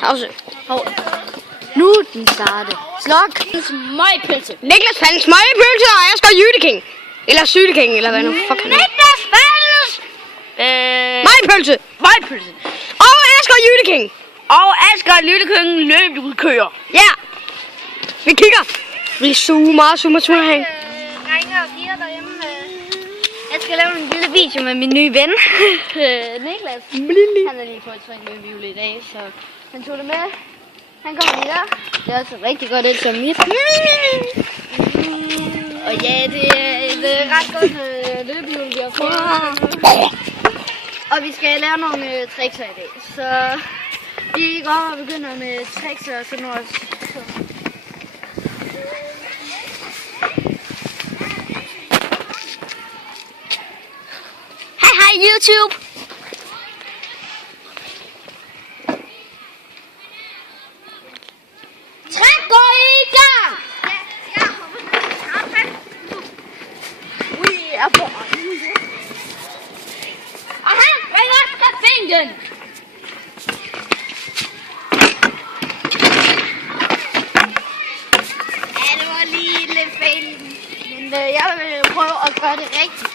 Pause. Nu er den startet. Slok. Smøgpølse. Niklas Fals smøgepølse og Asger Jydeking. Eller Sydeking, eller hvad nu fuck han er. Niklas Fals! Smøgepølse. Smøgpølse. Og Asger Jydeking. Og Asger Lilleking løbekører. Ja. Vi kigger. Vi zoomer her. Drenge og piger derhjemme. Jeg skal lave en lille video med min nye ven. Niklas. Han er lige på et træk med Vivle i dag, så han tog det med. Han kommer lige der. Det er også rigtig godt et som mit. Og ja, det er et ret godt løbehjul, vi har fået. Og vi skal lave nogle tricks i dag. Så vi går og begynder med tricks og sådan noget. Hej YouTube! Træk går i gang! Vi er på. Og han springer til bænken! Ja, det var lige lidt fejl. Men jeg vil prøve at gøre det rigtigt.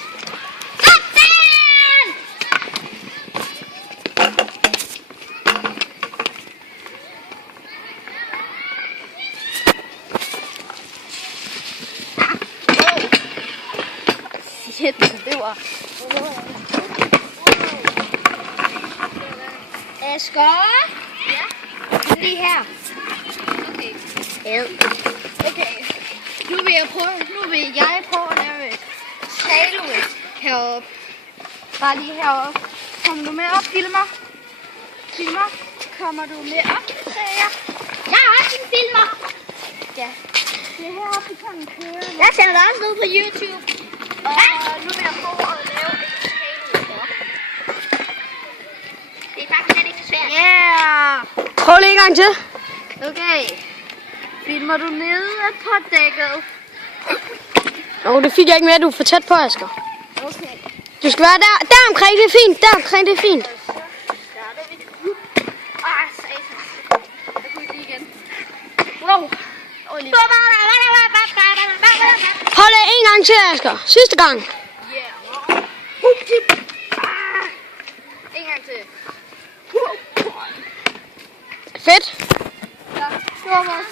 Det var Asger. Ja. Lige her. Okay. Ja. Okay. Nu vil jeg prøve at lave et slalom heroppe. Bare lige heroppe. Kommer du med op, filmer? Kommer du med op, sagde jeg. Jeg har også en filmer. Ja. Det er heroppe, vi kan køre. Jeg sender dig også noget på YouTube. Og nu vil jeg prøve at lave et slalom. Det er faktisk ikke så svært. Yeah! Prøv lige en gang til. Okay. Filmer du nede på dækket? Det fik jeg ikke med, at du er for tæt på, Asger. Okay. Du skal være der omkring, det er fint. Der omkring, det er fint. Satan. Jeg kunne ikke lige igen. Wow. Hold det en gang til, Asger. Sidste gang. Yeah. En gang til. Fedt. Ja, det var vores